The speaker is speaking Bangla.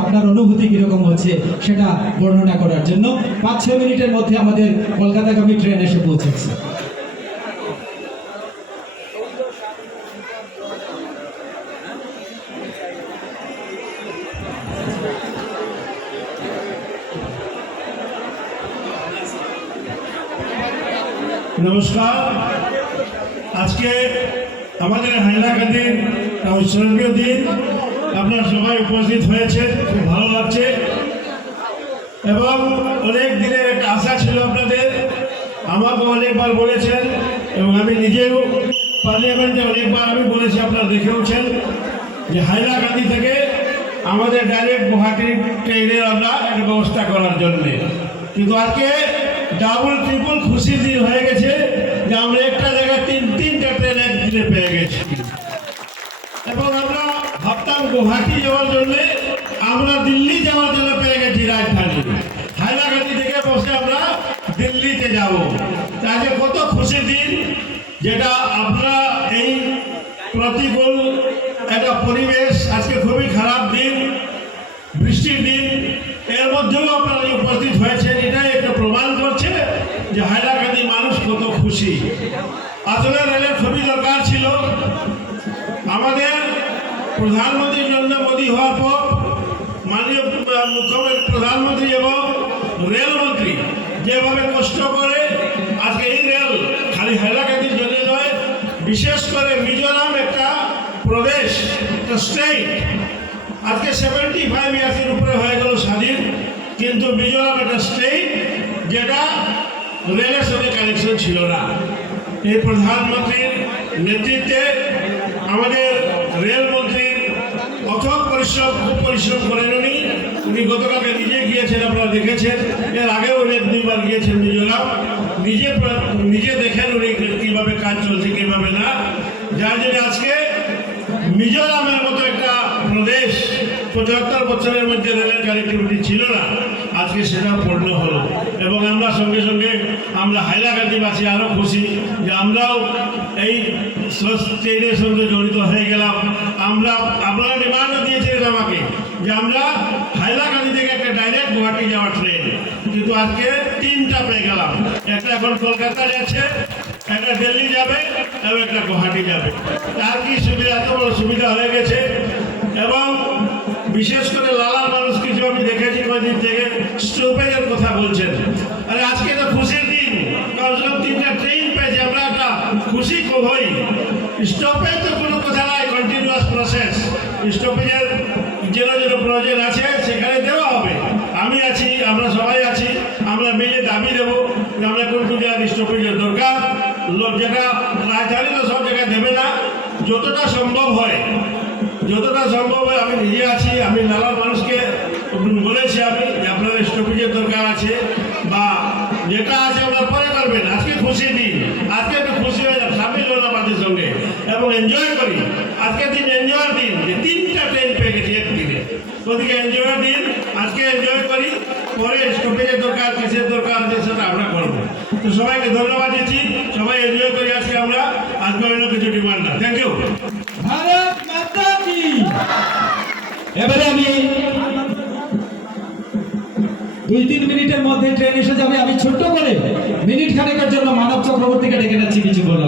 আপনার অনুভূতি কীরকম হচ্ছে সেটা বর্ণনা করার জন্য পাঁচ, ছয় মিনিটের মধ্যে আমাদের কলকাতাগামী ট্রেন এসে পৌঁছেছে। নমস্কার। আজকে আমাদের হাইলাকান্দির স্মরণীয় দিন। আপনারা সবাই উপস্থিত হয়েছে, খুব ভালো লাগছে। এবং অনেক দিনের একটা আশা ছিল আপনাদের আমাকে অনেকবার বলেছেন এবং আমি নিজেও পার্লামেন্টে অনেকবার আমি বলেছি, আপনারা দেখেওছেন যে হাইলাকান্দি থেকে আমাদের ডাইরেক্ট গুয়াহাটির ট্রেনের আমরা একটা ব্যবস্থা করার জন্যে। কিন্তু আজকে ডাবল ট্রিপল খুশির দিন হয়ে ভাবতাম গুয়াহাটি যাওয়ার জন্য আমরা দিল্লি যাওয়ার জন্য পেয়ে গেছি রাজধানী। হাইলাকান্দি থেকে বসে আমরা দিল্লিতে যাব। তাহলে কত খুশির দিন যেটা আমরা এই প্রতিকূল একটা পরিবেশ, আজকে খুবই খারাপ দিন, বৃষ্টির দিন, এর মধ্যেও আপনারা উপস্থিত হয়েছেন, এটাই একটা প্রমাণ করছে যে হাইলাকান্দি মানুষ কত খুশি। আসলে রেলের খুবই দরকার ছিল। প্রধানমন্ত্রী নরেন্দ্র মোদী হওয়ার পর মাননীয় মুখ্যমন্ত্রী, প্রধানমন্ত্রী এবং রেলমন্ত্রী যেভাবে কষ্ট করে আজকে এই রেল খালি হাইলাকান্দির জন্য নয়, বিশেষ করে মিজোরাম একটা প্রদেশ, একটা স্টেট আজকে সেভেন্টি ফাইভ ইয়ার্সের উপরে হয়ে গেল স্বাধীন, কিন্তু মিজোরাম একটা স্টেট যেটা রেলের সাথে কানেকশন ছিল না। এই প্রধানমন্ত্রীর নেতৃত্বে আমাদের অথক পরিশ্রম, খুব পরিশ্রম করেন উনি। উনি গতকালকে নিজে গিয়েছেন, আপনারা দেখেছেন। এর আগেও অনেক দুইবার গিয়েছেন মিজোরাম নিজে নিজে দেখেন উনি কীভাবে কাজ চলছে, কীভাবে না। যার জন্য আজকে মিজোরামের মতো একটা প্রদেশ, পঁচাত্তর বছরের মধ্যে রেলের কানেক্টিভিটি ছিল না। আজকে সেটা পূর্ণ হলো। এবং আমরা সঙ্গে সঙ্গে আমরা হাইলাকান্দিবাসী আরও খুশি যে আমরাও এই ট্রেনের সঙ্গে জড়িত হয়ে গেলাম। আমরা, আপনারা ডিমান্ডও দিয়েছিলেন আমাকে যে আমরা হাইলাকান্দি থেকে একটা ডাইরেক্ট গুয়াহাটি যাওয়ার ট্রেন কিন্তু আজকে তিনটা পেয়ে গেলাম। একটা এখন কলকাতা যাচ্ছে, একটা দিল্লি যাবে এবং একটা গুয়াহাটি যাবে। তার কি সুবিধা, এত বড় সুবিধা হয়ে গেছে? এবং বিশেষ করে লালার মানুষ কিছু আমি দেখেছি কয়েকদিন থেকে, স্টপেজের কথা বলছেন। আরে আজকে তো খুশির দিন কমসে কম তিনটা ট্রেন পেয়েছি আমরা একটা খুশি হই স্টপেজ তো কোনো কথা নাই কন্টিনিউয়াস প্রসেস স্টপেজের যেন যেন প্রয়োজন আছে, সেখানে দেওয়া হবে। আমি আছি, আমরা সবাই আছি, আমরা মিলে দাবি দেবো যে আমরা কোন কোন জায়গায় স্টপেজের দরকার। লোক যেটা রাজধানী তো সব জায়গায় দেবে না। যতটা সম্ভব হয়, যতটা সম্ভব হয়, আমি নিজে আছি, আমি নালার মানুষকে বলেছি আমি যে আপনাদের স্টপেজের দরকার আছে বা যেটা আছে আপনার পরে করবেন। আজকে খুশি দিন। আজকে একটু খুশি হয়ে যান সামিল হন আমাদের সঙ্গে। এবং এনজয় করি। আজকে দিন এনজয়ের দিন। যে তিনটা ট্রেন পেয়ে গেছি একদিনে। ওদিকে এনজয়ের দিন। আজকে এনজয় করি। পরে স্টপেজের দরকার, কিসের দরকার সেটা আমরা করব। তো সবাইকে ধন্যবাদ দিচ্ছি। সবাই এনজয় করি আজকে আমরা। আজকে অন্য কিছু ডিমান্ড না। থ্যাংক ইউ ভারত মাতা কি? এবারে আমি দুই তিন মিনিটের মধ্যে ট্রেন এসে যাবে। আমি ছোট্ট করে মিনিট খানেকের জন্য মানব চক্রবর্তীকে ডেকে যাচ্ছি কিছু বলার।